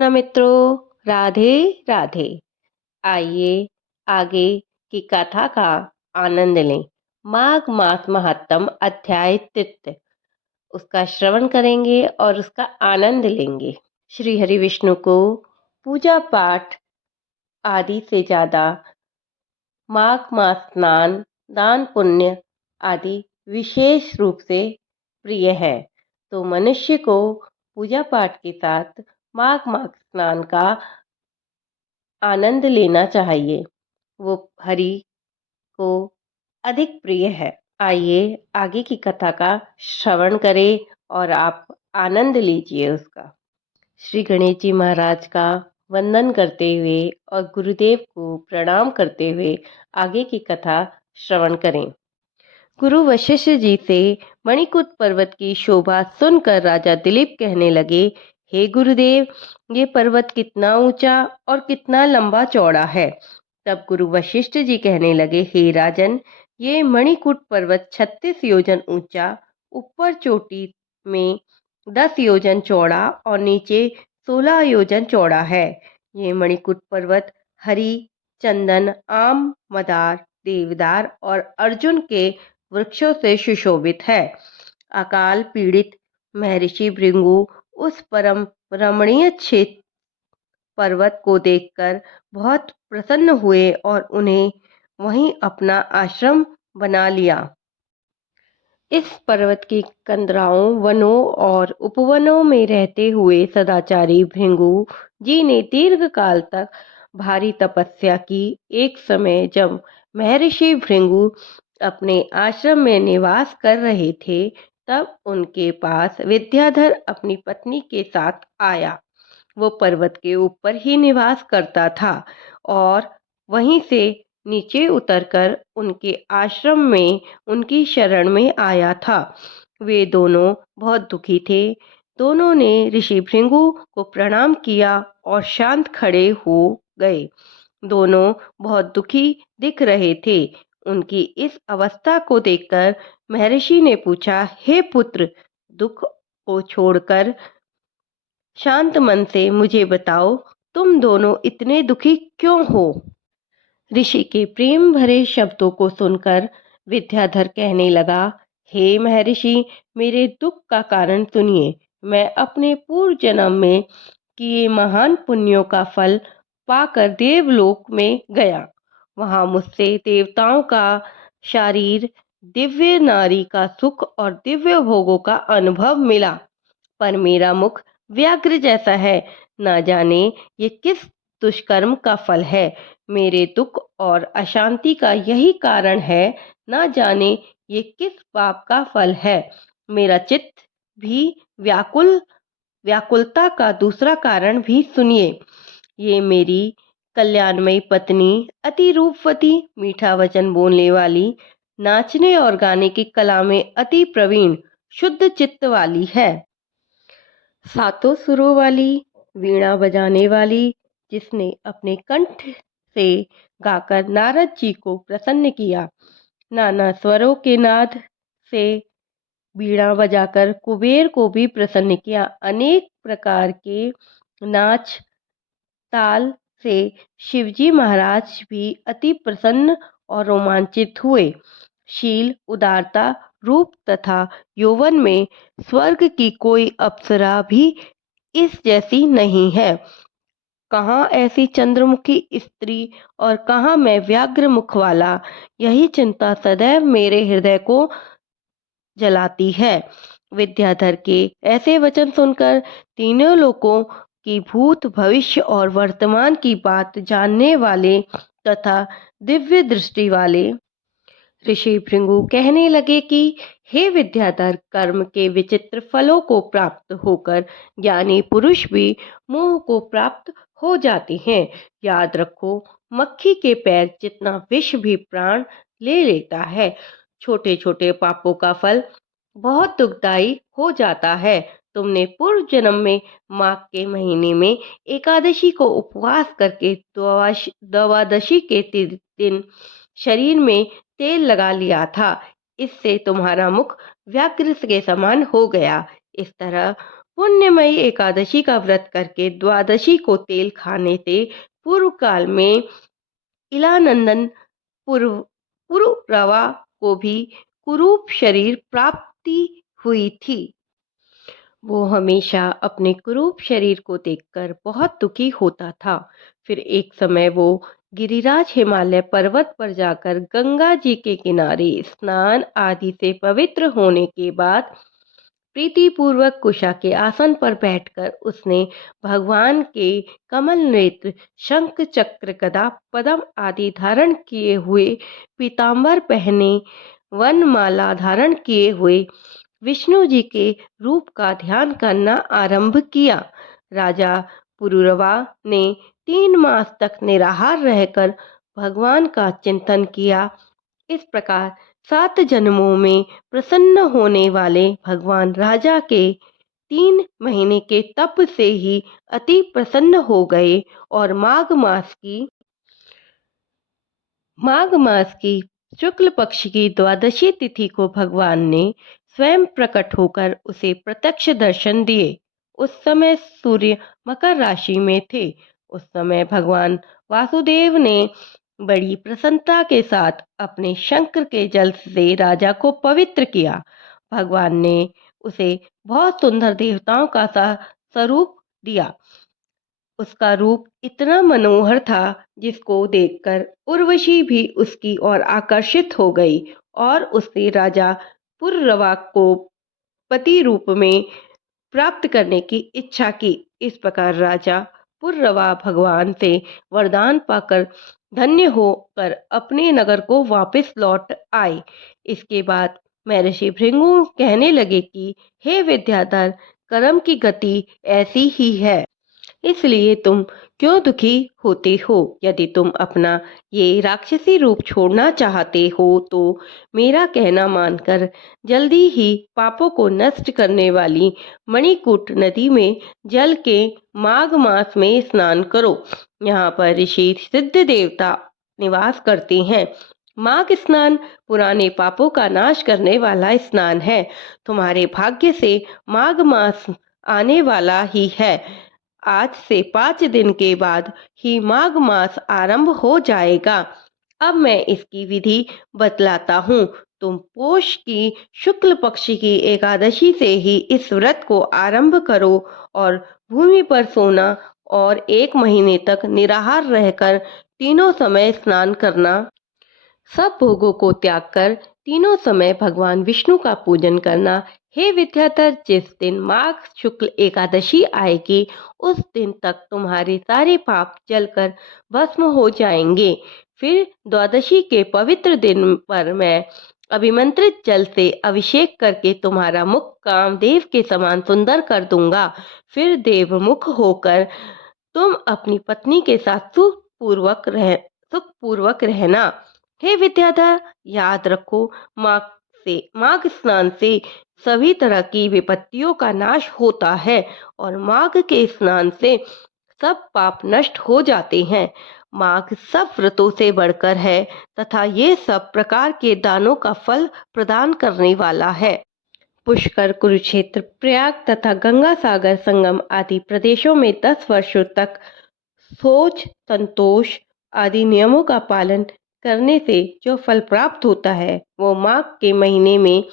नमस्कार मित्रों, राधे राधे। आइए आगे की कथा का आनंद लें। माघ मास महात्म अध्याय तृतीय, उसका श्रवण करेंगे और उसका आनंद लेंगे। श्री हरि विष्णु को पूजा पाठ आदि से ज्यादा माघ मास स्नान, दान पुण्य आदि विशेष रूप से प्रिय है। तो मनुष्य को पूजा पाठ के साथ माघ मास स्नान का आनंद लेना चाहिए। वो हरि को अधिक प्रिय है। आइए आगे की कथा का श्रवण करें और आप आनंद लीजिए उसका। श्री गणेश जी महाराज का वंदन करते हुए और गुरुदेव को प्रणाम करते हुए आगे की कथा श्रवण करें। गुरु वशिष्ठ जी से मणिकूट पर्वत की शोभा सुनकर राजा दिलीप कहने लगे, हे गुरुदेव, ये पर्वत कितना ऊंचा और कितना लंबा चौड़ा है। तब गुरु वशिष्ठ जी कहने लगे, हे राजन, ये मणिकूट पर्वत 36 योजन ऊंचा, ऊपर चोटी में 10 योजन चौड़ा और नीचे 16 योजन चौड़ा है। ये मणिकूट पर्वत हरी, चंदन, आम, मदार, देवदार और अर्जुन के वृक्षों से सुशोभित है। अकाल पीड़ित महर्षि भृंगु उस परम रमणीय क्षेत्र पर्वत को देखकर बहुत प्रसन्न हुए और उन्हें वहीं अपना आश्रम बना लिया। इस पर्वत की कंदराओं, वनों और उपवनों में रहते हुए सदाचारी भृंगु जी ने दीर्घ काल तक भारी तपस्या की। एक समय जब महर्षि भृंगु अपने आश्रम में निवास कर रहे थे, तब उनके पास विद्याधर अपनी पत्नी के साथ आया। वो पर्वत के ऊपर ही निवास करता था और वहीं से नीचे उतरकर उनके आश्रम में उनकी शरण में आया था। वे दोनों बहुत दुखी थे। दोनों ने ऋषि भृंगु को प्रणाम किया और शांत खड़े हो गए। दोनों बहुत दुखी दिख रहे थे। उनकी इस अवस्था को देखकर महर्षि ने पूछा, हे पुत्र, दुख को छोड़कर शांत मन से मुझे बताओ, तुम दोनों इतने दुखी क्यों हो? ऋषि के प्रेम भरे शब्दों को सुनकर विद्याधर कहने लगा, हे महर्षि, मेरे दुख का कारण सुनिए। मैं अपने पूर्व जन्म में किए महान पुण्यों का फल पाकर देवलोक में गया। वहां मुझसे देवताओं का शरीर, दिव्य नारी का सुख और दिव्य भोगों का अनुभव मिला, पर मेरा मुख व्याघ्र जैसा है। ना जाने ये किस दुष्कर्म का फल है। मेरे दुख और अशांति का यही कारण है। ना जाने ये किस पाप का फल है। मेरा चित्त भी व्याकुलता का दूसरा कारण भी सुनिए। ये मेरी कल्याणमयी पत्नी, अति रूपवती, मीठा वचन बोलने वाली, नाचने और गाने की कला में अति प्रवीण, शुद्ध चित्त वाली है। सातों सुरों वाली, वीणा बजाने वाली, जिसने अपने कंठ से गाकर नारद जी को प्रसन्न किया। नाना स्वरों के नाद से वीणा बजाकर कुबेर को भी प्रसन्न किया। अनेक प्रकार के नाच ताल से शिवजी महाराज भी अति प्रसन्न और रोमांचित हुए। शील, उदारता, रूप तथा यौवन में स्वर्ग की कोई अप्सरा भी इस जैसी नहीं है। कहाँ ऐसी चंद्रमुखी स्त्री और कहाँ मैं व्याघ्र मुख वाला, यही चिंता सदैव मेरे हृदय को जलाती है। विद्याधर के ऐसे वचन सुनकर तीनों लोकों की भूत, भविष्य और वर्तमान की बात जानने वाले तथा दिव्य दृष्टि वाले ऋषि भृंगु कहने लगे कि हे विद्याधर, कर्म के विचित्र फलों को प्राप्त होकर ज्ञानी पुरुष भी मोह को प्राप्त हो जाते हैं। याद रखो, मक्खी के पैर जितना विष भी प्राण ले लेता है। छोटे छोटे पापों का फल बहुत दुखदाई हो जाता है। तुमने पूर्व जन्म में माघ के महीने में एकादशी को उपवास करके द्वादशी के दिन शरीर में तेल लगा लिया था। इससे तुम्हारा मुख व्याघ्र के समान हो गया। इस तरह पुण्यमयी एकादशी का व्रत करके द्वादशी को तेल खाने से पूर्व काल में इलानंदन पूर्व पुरुरवा को भी कुरूप शरीर प्राप्ति हुई थी। वो हमेशा अपने कुरूप शरीर को देखकर बहुत दुखी होता था। फिर एक समय वो गिरिराज हिमालय पर्वत पर जाकर गंगा जी के किनारे स्नान आदि से पवित्र होने के बाद प्रीतिपूर्वक कुशा के आसन पर बैठकर उसने भगवान के कमल नेत्र शंख चक्र गदा पद्म आदि धारण किए हुए पीतांबर पहने वनमाला धारण किए हुए विष्णु जी के रूप का ध्यान करना आरंभ किया। राजा पुरुरवा ने 3 मास तक निराहार रहकर भगवान का चिंतन किया। इस प्रकार 7 जन्मों में प्रसन्न होने वाले भगवान राजा के 3 महीने के तप से ही अति प्रसन्न हो गए और माघ मास की शुक्ल पक्ष की द्वादशी तिथि को भगवान ने स्वयं प्रकट होकर उसे प्रत्यक्ष दर्शन दिए। उस समय सूर्य मकर राशि में थे। उस समय भगवान वासुदेव ने बड़ी प्रसन्नता के साथ अपने शंख के जल से राजा को पवित्र किया। भगवान ने उसे बहुत सुंदर देवताओं का सा स्वरूप दिया। उसका रूप इतना मनोहर था जिसको देखकर उर्वशी भी उसकी ओर आकर्षित हो गई और उसने राजा पुररवा को पति रूप में प्राप्त करने की इच्छा की। इस प्रकार राजा पुररवा भगवान से वरदान पाकर धन्य होकर अपने नगर को वापस लौट आए। इसके बाद महर्षि भृगु कहने लगे कि हे विद्याधर, कर्म की गति ऐसी ही है, इसलिए तुम क्यों दुखी होते हो? यदि तुम अपना ये राक्षसी रूप छोड़ना चाहते हो तो मेरा कहना मानकर जल्दी ही पापों को नष्ट करने वाली मणिकूट नदी में जल के माघ मास में स्नान करो। यहाँ पर ऋषि सिद्ध देवता निवास करते हैं। माघ स्नान पुराने पापों का नाश करने वाला स्नान है। तुम्हारे भाग्य से माघ मास आने वाला ही है। आज से 5 दिन के बाद ही माघ मास आरंभ हो जाएगा। अब मैं इसकी विधि बतलाता हूँ। तुम पोष की शुक्ल पक्ष की एकादशी से ही इस व्रत को आरंभ करो और भूमि पर सोना और 1 महीने तक निराहार रहकर तीनों समय स्नान करना। सब भोगों को त्याग कर तीनों समय भगवान विष्णु का पूजन करना। हे विद्याधर, जिस दिन माघ शुक्ल एकादशी आएगी उस दिन तक तुम्हारे सारे पाप जलकर भस्म हो जाएंगे। फिर द्वादशी के पवित्र दिन पर मैं अभिमंत्रित जल से अभिषेक करके तुम्हारा मुख कामदेव के समान सुंदर कर दूंगा। फिर देवमुख होकर तुम अपनी पत्नी के साथ सुखपूर्वक रहना। हे विद्याधर, याद रखो, माघ स्नान से सभी तरह की विपत्तियों का नाश होता है और माघ के स्नान से सब पाप नष्ट हो जाते हैं। माघ सब व्रतों से बढ़कर है तथा ये सब प्रकार के दानों का फल प्रदान करने वाला है। पुष्कर, कुरुक्षेत्र, प्रयाग तथा गंगा सागर संगम आदि प्रदेशों में 10 वर्षों तक शौच, संतोष आदि नियमों का पालन करने से जो फल प्राप्त होता है वो माघ के महीने में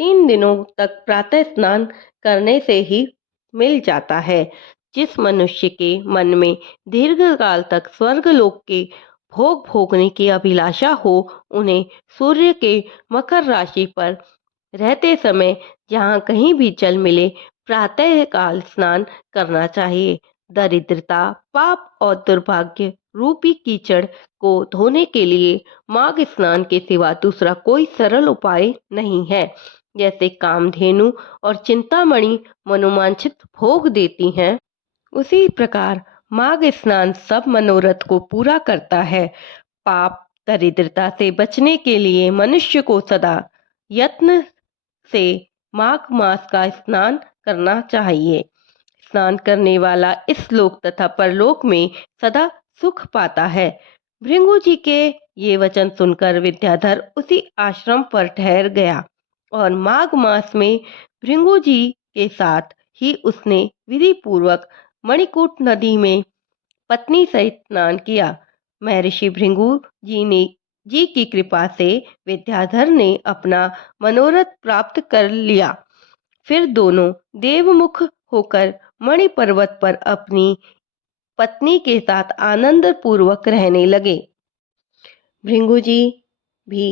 3 दिनों तक प्रातः स्नान करने से ही मिल जाता है। जिस मनुष्य के मन में दीर्घकाल तक स्वर्गलोक के भोग भोगने की अभिलाषा हो, उन्हें सूर्य के मकर राशि पर रहते समय जहाँ कहीं भी जल मिले प्रातः काल स्नान करना चाहिए। दरिद्रता, पाप और दुर्भाग्य रूपी कीचड़ को धोने के लिए माघ स्नान के सिवा दूसरा कोई सरल उपाय नहीं है। जैसे कामधेनु और चिंतामणि मनोवांछित भोग देती हैं, उसी प्रकार माघ स्नान सब मनोरथ को पूरा करता है। पाप दरिद्रता से बचने के लिए मनुष्य को सदा यत्न से माघ मास का स्नान करना चाहिए। स्नान करने वाला इस लोक तथा परलोक में सदा सुख पाता है। भृगु जी के ये वचन सुनकर विद्याधर उसी आश्रम पर ठहर गया और माघ मास में भृगु जी के साथ ही उसने विधि पूर्वक मणिकूट नदी में पत्नी सहित स्नान किया। महर्षि भृगु जी की कृपा से विद्याधर ने अपना मनोरथ प्राप्त कर लिया। फिर दोनों देवमुख होकर मणि पर्वत पर अपनी पत्नी के साथ आनंद पूर्वक रहने लगे। भृगु जी भी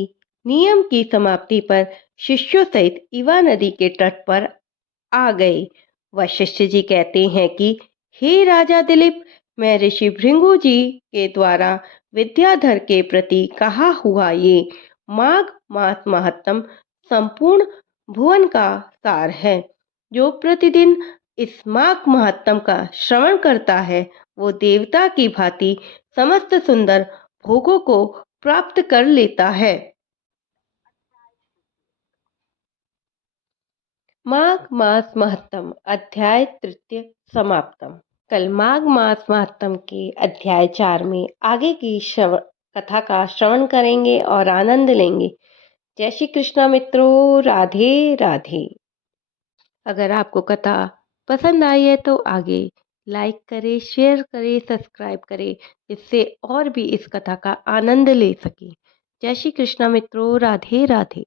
नियम की समाप्ति पर शिष्यों सहित इवा नदी के तट पर आ गए। वशिष्ठ जी कहते हैं कि हे राजा दिलीप, मैं ऋषि भृगु जी के द्वारा विद्याधर के प्रति कहा हुआ ये माघ मास महात्म संपूर्ण भुवन का सार है। जो प्रतिदिन इस माघ महात्म का श्रवण करता है वो देवता की भांति समस्त सुंदर भोगों को प्राप्त कर लेता है। माघ मास महत्तम अध्याय तृतीय समाप्तम। कल माघ मास महत्तम के अध्याय 4 में आगे की कथा का श्रवण करेंगे और आनंद लेंगे। जय श्री कृष्णा मित्रों, राधे राधे। अगर आपको कथा पसंद आई है तो आगे लाइक करें, शेयर करें, सब्सक्राइब करें, इससे और भी इस कथा का आनंद ले सकें। जय श्री कृष्णा मित्रों, राधे राधे।